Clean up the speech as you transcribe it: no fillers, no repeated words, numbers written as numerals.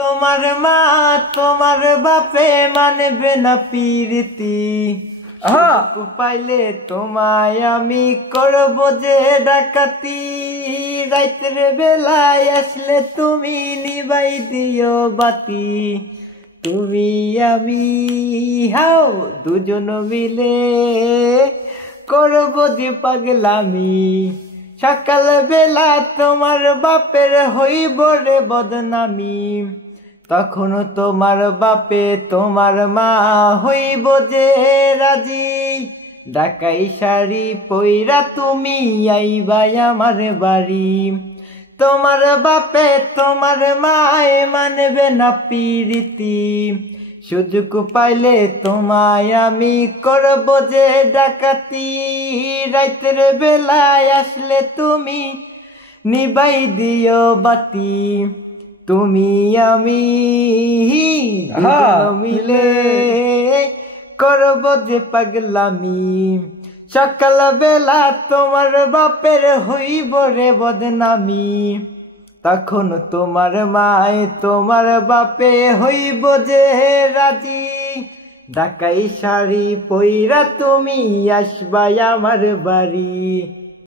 তোমার মা তোমার বাপে মানবে না পিরিতি, পাইলে তোমায় আমি করব যে ডাকাতি। রাতের বেলায় আসলে তুমি নিবাই দিও বাতি, তুমি আমি হাও দুজন মিলে করব যে পাগলামি। সকাল বেলা তোমার বাপের হইব রে বদনামি, তখন তোমার বাপে তোমার মা হইব যে রাজি। ঢাকাই শাড়ি পইরা তুমি আইবা আমার বাড়ি, তোমার বাপে তোমার মায় মানবে না পিরিতি। সুযোগ পাইলে তোমায় আমি করব যে ডাকাতি। রাতের বেলায় আসলে তুমি নিবাই দিও বাতি, তুমি আমি মিলে করব যে পাগলামি। সকাল বেলা তোমার বাপের হইব রে বদনামি, তখন তোমার মায় তোমার বাপে হইব যে রাজি। ঢাকাই শাড়ি পইরা তুমি আসবা আমার বাড়ি।